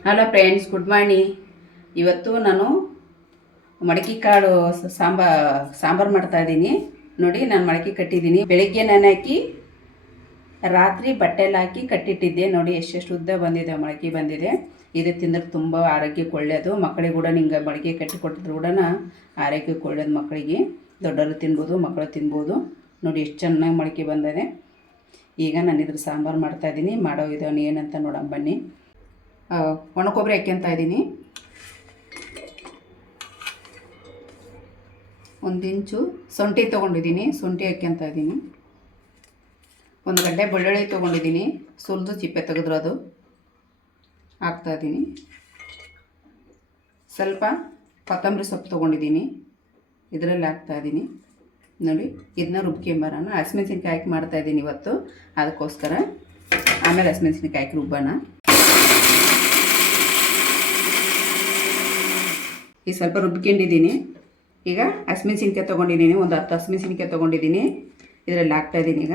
Hello friends, good morning. ಇವತ್ತು ನಾನು ಮಡಕೆ ಕಾಳು ಸಾಂಬಾರು ಮಾಡ್ತಾಯಿದ್ದೀನಿ. ನೋಡಿ, ನಾನು ಮಡಕೆ ಕಟ್ಟಿದ್ದೀನಿ. ಬೆಳಗ್ಗೆ ನಾನು ಹಾಕಿ ರಾತ್ರಿ ಬಟ್ಟೆಲ್ಲಿ ಹಾಕಿ ಕಟ್ಟಿಟ್ಟಿದ್ದೆ. ನೋಡಿ ಎಷ್ಟೆಷ್ಟು ಉದ್ದ ಬಂದಿದೆ, ಮೊಳಕೆ ಬಂದಿದೆ. ಇದು ತಿಂದರೆ ತುಂಬ ಆರೋಗ್ಯಕ್ಕೆ ಒಳ್ಳೆಯದು. ಮಕ್ಕಳಿಗೆ ಕೂಡ ನಿಂಗೆ ಮೊಳಕೆ ಕಟ್ಟಿ ಕೊಟ್ಟಿದ್ರು ಕೂಡ ಆರೋಗ್ಯಕ್ಕೆ ಒಳ್ಳೆಯದು. ಮಕ್ಕಳಿಗೆ ದೊಡ್ಡವರು ತಿನ್ಬೋದು, ಮಕ್ಕಳು ತಿನ್ಬೋದು. ನೋಡಿ ಎಷ್ಟು ಚೆನ್ನಾಗಿ ಮೊಳಕೆ ಬಂದಿದೆ. ಈಗ ನಾನು ಇದ್ರ ಸಾಂಬಾರು ಮಾಡ್ತಾಯಿದ್ದೀನಿ. ಮಾಡೋ ವಿಧಾನ ಏನಂತ ನೋಡೋಣ ಬನ್ನಿ. ಒಣ ಕೊಬ್ಬರಿ ಹಾಕ್ಯಂತ ಇದ್ದೀನಿ. 1 ಇಂಚು ಶುಂಠಿ ತೊಗೊಂಡಿದ್ದೀನಿ, ಶುಂಠಿ ಹಾಕ್ಯಂತ ಇದ್ದೀನಿ. 1 ಗಡ್ಡೆ ಬೆಳ್ಳುಳ್ಳಿ ತೊಗೊಂಡಿದ್ದೀನಿ, ಸುಲಿದು ಚಿಪ್ಪೆ ತೆಗೆದ್ರದು ಹಾಕ್ತಾಯಿದ್ದೀನಿ. ಸ್ವಲ್ಪ ಕೊತ್ತಂಬರಿ ಸೊಪ್ಪು ತೊಗೊಂಡಿದ್ದೀನಿ, ಇದರಲ್ಲಿ ಹಾಕ್ತಾಯಿದ್ದೀನಿ. ನೋಡಿ, ಇದನ್ನ ರುಬ್ಕೊಂಬರೋಣ. ಹಸಿಮೆಣ್ಸಿನ್ಕಾಯಿ ಹಾಕಿ ಮಾಡ್ತಾಯಿದ್ದೀನಿ ಇವತ್ತು, ಅದಕ್ಕೋಸ್ಕರ. ಆಮೇಲೆ ಹಸಿಮೆಣ್ಸಿನ್ಕಾಯಿ ಹಾಕಿ ರುಬ್ಬೋಣ. ಈಗ ಸ್ವಲ್ಪ ರುಬ್ಕೊಂಡಿದ್ದೀನಿ. ಈಗ ಹಸಿಮೆಣ್ಸಿನ್ಕಾಯಿ ತೊಗೊಂಡಿದ್ದೀನಿ, ಒಂದು 10 ಹಸಿಮೆಣ್ಸಿನ್ಕಾಯಿ ತೊಗೊಂಡಿದ್ದೀನಿ. ಇದರಲ್ಲಿ ಹಾಕ್ತಾಯಿದ್ದೀನಿ. ಈಗ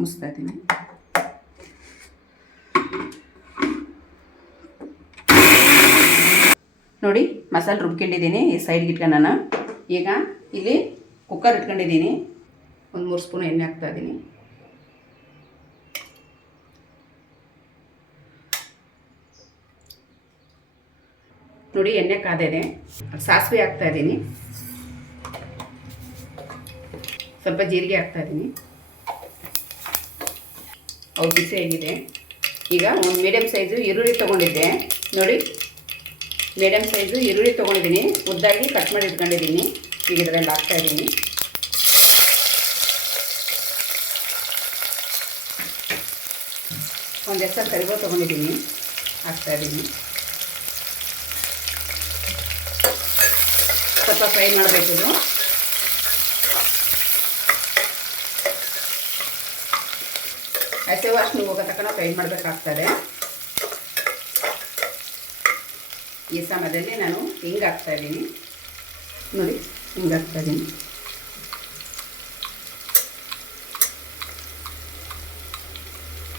ಮುಚ್ತಾಯಿದ್ದೀನಿ. ನೋಡಿ, ಮಸಾಲೆ ರುಬ್ಕೊಂಡಿದ್ದೀನಿ. ಈ ಸೈಡ್ಗೆ ಇಟ್ಕೊಂಡು ಈಗ ಇಲ್ಲಿ ಕುಕ್ಕರ್ ಇಟ್ಕೊಂಡಿದ್ದೀನಿ. 1-3 ಸ್ಪೂನ್ ಎಣ್ಣೆ ಹಾಕ್ತಾಯಿದ್ದೀನಿ. ನೋಡಿ, ಎಣ್ಣೆ ಕಾದಿದೆ. ಸಾಸಿವೆ ಹಾಕ್ತಾಯಿದ್ದೀನಿ. ಸ್ವಲ್ಪ ಜೀರಿಗೆ ಹಾಕ್ತಾಯಿದ್ದೀನಿ. ಅವು ಬಿಸಿ ಆಗಿದೆ. ಈಗ ಒಂದು ಮೀಡಿಯಮ್ ಸೈಜು ಈರುಳ್ಳಿ ತೊಗೊಂಡಿದ್ದೆ. ನೋಡಿ, ಮೀಡಿಯಮ್ ಸೈಜು ಈರುಳ್ಳಿ ತೊಗೊಂಡಿದ್ದೀನಿ, ಉದ್ದಾಗಿ ಕಟ್ ಮಾಡಿ ಇಟ್ಕೊಂಡಿದ್ದೀನಿ. ಈಗ ಇದರಲ್ಲಿ ಹಾಕ್ತಾಯಿದ್ದೀನಿ. ಒಂದು ಹೆಸರು ಕರಿಬೇವು ತೊಗೊಂಡಿದ್ದೀನಿ, ಹಾಕ್ತಾಯಿದ್ದೀನಿ. ಸ್ವಲ್ಪ ಫ್ರೈ ಮಾಡಬೇಕು. ಹಸಿ ವಾಸನೆ ಹೋಗೋ ತನಕ ಫ್ರೈ ಮಾಡಬೇಕಾಗ್ತದೆ. ಈ ಸಮಯದಲ್ಲಿ ನಾನು ಹಿಂಗೆ ಹಾಕ್ತಾಯಿದ್ದೀನಿ. ನೋಡಿ, ಹಿಂಗೆ ಹಾಕ್ತಾಯಿದ್ದೀನಿ.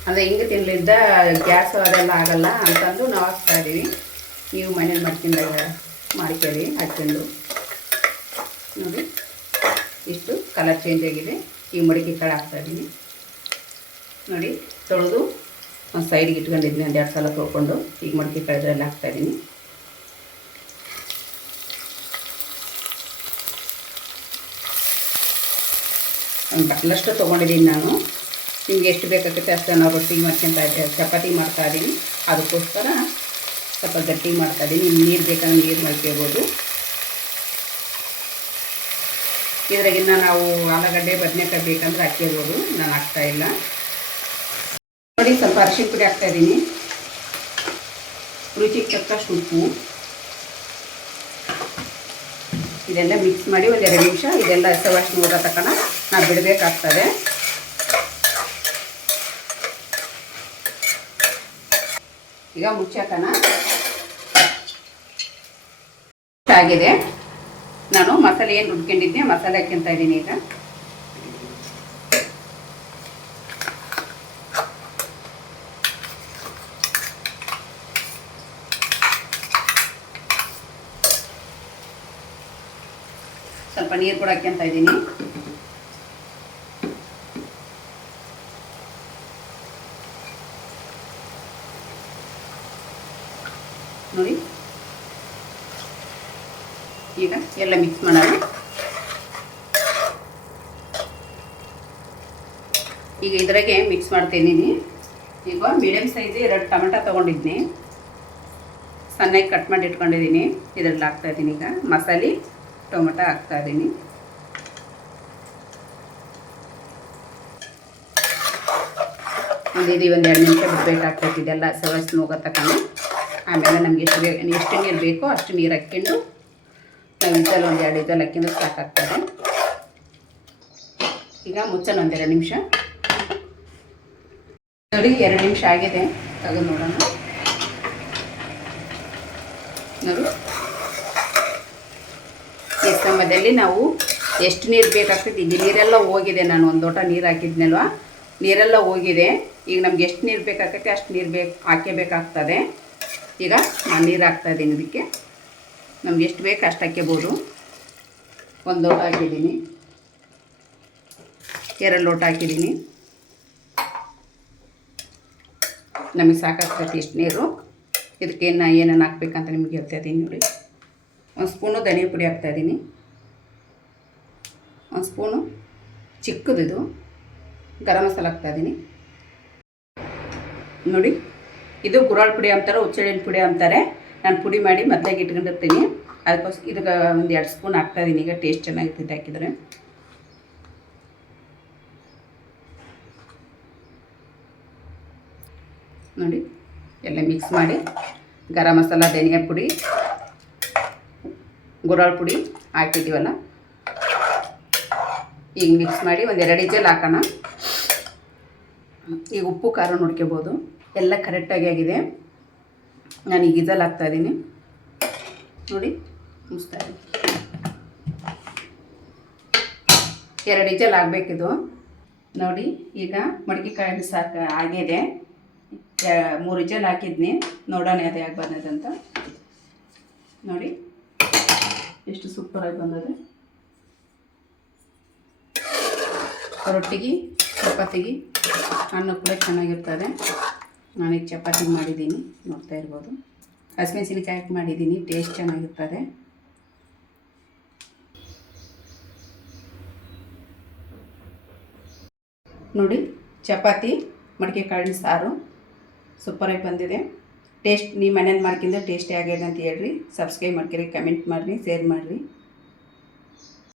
ಅಂದರೆ ಹಿಂಗೆ ತಿನ್ನಲಿದ್ದ ಗ್ಯಾಸು ಅದೆಲ್ಲ ಆಗೋಲ್ಲ ಅಂತಂದು ನಾವು ಹಾಕ್ತಾಯಿದ್ದೀವಿ. ನೀವು ಮನೇಲಿ ಮಾಡ್ಕೊಳ್ಳಿ ಹಾಕ್ಕೊಂಡು. ನೋಡಿ, ಇಷ್ಟು ಕಲರ್ ಚೇಂಜ್ ಆಗಿದೆ. ಈ ಮಡಿಕೆ ಕಾಳು ಹಾಕ್ತಾಯಿದ್ದೀನಿ. ನೋಡಿ, ತೊಳೆದು ಒಂದು ಸೈಡ್ಗೆ ಇಟ್ಕೊಂಡಿದ್ದೀನಿ. 1-2 ಸಲ ತೊಳ್ಕೊಂಡು ಈಗ ಮಡಿಕೆ ಕಾಳದ್ರಲ್ಲಿ ಹಾಕ್ತಾಯಿದ್ದೀನಿ. ಒಂದು ಬಟ್ಲಷ್ಟು ತೊಗೊಂಡಿದ್ದೀನಿ ನಾನು. ನಿಮ್ಗೆ ಎಷ್ಟು ಬೇಕಾಗುತ್ತೆ ಅಷ್ಟು ನಾವು ರೊಟ್ಟಿಗೆ ಮಾಡ್ಕೊತಾ ಇದ್ದೀವಿ, ಚಪಾತಿ ಮಾಡ್ತಾಯಿದ್ದೀನಿ. ಅದಕ್ಕೋಸ್ಕರ ಸ್ವಲ್ಪ ಗಟ್ಟಿ ಮಾಡ್ತಾಯಿದ್ದೀನಿ. ನೀರು ಬೇಕಂದ್ರೆ ನೀರು ಮಾಡ್ಕೋಬೋದು. ಇದ್ರಾಗಿನ್ನ ನಾವು ಆಲೂಗಡ್ಡೆ ಬದನೆಕಾಯಿ ಬೇಕಂದ್ರೆ ಹಾಕ್ಕೋಬೋದು. ನಾನು ಹಾಕ್ತಾಯಿಲ್ಲ. ನೋಡಿ, ಸ್ವಲ್ಪ ಅರಿಶಿನ ಪುಡಿ ಹಾಕ್ತಾಯಿದ್ದೀನಿ. ರುಚಿಗೆ ತಕ್ಕಷ್ಟು ಉಪ್ಪು. ಇದೆಲ್ಲ ಮಿಕ್ಸ್ ಮಾಡಿ ಒಂದು 2 ನಿಮಿಷ ಇದೆಲ್ಲ ಹಸಿ ವಾಸನೆ ಹೋಗೋ ತನಕ ನಾವು ಬಿಡಬೇಕಾಗ್ತದೆ. ಈಗ ಮುಚ್ಚಾಕನ ಆಗಿದೆ. ನಾನು ಮಸಾಲೆ ಏನು ರುಬ್ಕೊಂಡಿದ್ದೆ ಮಸಾಲೆ ಹಾಕ್ಕೊಂತ ಇದ್ದೀನಿ. ಈಗ ಸ್ವಲ್ಪ ನೀರು ಕೂಡ ಹಾಕ್ಕೊಂತ ಇದ್ದೀನಿ. ನೋಡಿ, ಈಗ ಎಲ್ಲ ಮಿಕ್ಸ್ ಮಾಡೋಣ. ಈಗ ಇದ್ರಾಗೆ ಮಿಕ್ಸ್ ಮಾಡ್ತಿದ್ದೀನಿ. ಈಗ ಮೀಡಿಯಮ್ ಸೈಜ್ 2 ಟೊಮೆಟೊ ತೊಗೊಂಡಿದ್ದೀನಿ, ಸಣ್ಣಗೆ ಕಟ್ ಮಾಡಿ ಇಟ್ಕೊಂಡಿದ್ದೀನಿ. ಇದರಲ್ಲಿ ಹಾಕ್ತಾಯಿದ್ದೀನಿ. ಈಗ ಮಸಾಲೆ ಟೊಮೆಟೊ ಹಾಕ್ತಾಯಿದ್ದೀನಿ. ಒಂದು 2 ನಿಮಿಷ ಬಿಡಬೇಕಾಗ್ತೈತೆ. ಇದೆಲ್ಲ ಸವಸ್ನ ಹೋಗೋ ತನಕ. ಆಮೇಲೆ ನಮಗೆ ಎಷ್ಟು ನೀರು ಬೇಕೋ ಅಷ್ಟು ನೀರು ಹಾಕ್ಕೊಂಡು ನಾವು ಇದ್ದಲ್ಲಿ 1-2 ಇದ್ದಲ್ಲಿ ಹಾಕಿದ್ರೆ ಸಾಕಾಗ್ತದೆ. ಈಗ ಮುಚ್ಚನ 1-2 ನಿಮಿಷ. ನೋಡಿ, 2 ನಿಮಿಷ ಆಗಿದೆ. ತೆಗೆದು ನೋಡೋಣ. ನೋಡಿ, ಈ ಸಮಯದಲ್ಲಿ ನಾವು ಎಷ್ಟು ನೀರು ಬೇಕಾಗ್ತದೆ. ಈಗ ನೀರೆಲ್ಲ ಹೋಗಿದೆ, ನಾನು ಒಂದು ಲೋಟ ನೀರು ಹಾಕಿದ್ನಲ್ವ, ನೀರೆಲ್ಲ ಹೋಗಿದೆ. ಈಗ ನಮ್ಗೆ ಎಷ್ಟು ನೀರು ಬೇಕಾಗ್ತೈತೆ ಅಷ್ಟು ನೀರು ಹಾಕಬೇಕಾಗ್ತದೆ. ಈಗ ನಾನು ನೀರು ಹಾಕ್ತಾಯಿದ್ದೀನಿ. ಇದಕ್ಕೆ ನಮ್ಗೆ ಎಷ್ಟು ಬೇಕು ಅಷ್ಟು ಹಾಕ್ಕೋಬೋದು. 1 ಲೋಟ ಹಾಕಿದ್ದೀನಿ, 2 ಲೋಟ ಹಾಕಿದ್ದೀನಿ. ನಮಗೆ ಸಾಕಾಗ್ತೈತಿ ಇಷ್ಟು ನೀರು. ಇದಕ್ಕೆ ಏನೇನು ಹಾಕ್ಬೇಕಂತ ನಿಮ್ಗೆ ಹೇಳ್ತಾ ಇದ್ದೀನಿ ನೋಡಿ. 1 ಸ್ಪೂನು ಧನಿಯಾ ಪುಡಿ ಹಾಕ್ತಾಯಿದ್ದೀನಿ, 1 ಸ್ಪೂನು ಚಿಕ್ಕದಿದು ಗರಂ ಮಸಾಲ ಹಾಕ್ತಾಯಿದ್ದೀನಿ ನೋಡಿ. ಇದು ಗುರಾಳ್ ಪುಡಿ ಅಂತಾರೆ, ಹುಚ್ಚೆಳ್ಳಿನ ಪುಡಿ ಅಂತಾರೆ. ನಾನು ಪುಡಿ ಮಾಡಿ ಮೊದಲಾಗಿ ಇಟ್ಕೊಂಡಿರ್ತೀನಿ. ಅದಕ್ಕೋಸ್ಕರ ಇದಕ್ಕೆ 1-2 ಸ್ಪೂನ್ ಹಾಕ್ತಾಯಿದ್ದೀನಿ. ಈಗ ಟೇಸ್ಟ್ ಚೆನ್ನಾಗಿರ್ತೈತೆ ಹಾಕಿದರೆ. ನೋಡಿ ಎಲ್ಲ ಮಿಕ್ಸ್ ಮಾಡಿ ಗರಂ ಮಸಾಲ, ಧನಿಯಾ ಪುಡಿ, ಗುರಾಳ್ ಪುಡಿ ಹಾಕಿದ್ದೀವಲ್ಲ, ಈಗ ಮಿಕ್ಸ್ ಮಾಡಿ 1-2 ವಿಜಿಲ್ ಹಾಕೋಣ. ಈಗ ಉಪ್ಪು ಖಾರ ನೋಡ್ಕೋಬೋದು. ಎಲ್ಲ ಕರೆಕ್ಟಾಗಿ ಆಗಿದೆ. ನಾನು ಈಗ ವಿಜಿಲ್ ಹಾಕ್ತಾಯಿದ್ದೀನಿ ನೋಡಿ, ಮುಗಿಸ್ತಾಯಿದ್ದೀನಿ. 2 ವಿಜಿಲ್ ಆಗಬೇಕಿದು ನೋಡಿ. ಈಗ ಮಡಿಕೆ ಕಾಳು ಸಾಕು ಆಗಿದೆ. 3 ವಿಜಿಲ್ ಹಾಕಿದ್ನಿ, ನೋಡೋಣ ಅದು ಯಾಕೆ ಬಂದದಂತ ನೋಡಿ. ಎಷ್ಟು ಸೂಪರಾಗಿ ಬಂದದೆ. ರೊಟ್ಟಿಗೆ ಚಪಾತಿಗೆ ಅನ್ನ ಕೂಡ ಚೆನ್ನಾಗಿರ್ತದೆ. ನಾನೀಗ ಚಪಾತಿ ಮಾಡಿದ್ದೀನಿ, ನೋಡ್ತಾ ಇರ್ಬೋದು. ಹಸಿಮೆಣಸಿನಕಾಯಿ ಹಾಕಿ ಮಾಡಿದ್ದೀನಿ, ಟೇಸ್ಟ್ ಚೆನ್ನಾಗಿರ್ತದೆ. ನೋಡಿ ಚಪಾತಿ ಮಡಿಕೆ ಕಾಳಿನ ಸಾರು ಸೂಪರಾಗಿ ಬಂದಿದೆ. ಟೇಸ್ಟ್ ನೀವು ಮನೇಲಿ ಮಾಡ್ಕೊಂಡ್ರೆ ಟೇಸ್ಟಿ ಆಗಿದೆ ಅಂತ ಹೇಳ್ರಿ. ಸಬ್ಸ್ಕ್ರೈಬ್ ಮಾಡ್ಕೊರಿ, ಕಮೆಂಟ್ ಮಾಡಿರಿ, ಶೇರ್ ಮಾಡಿರಿ.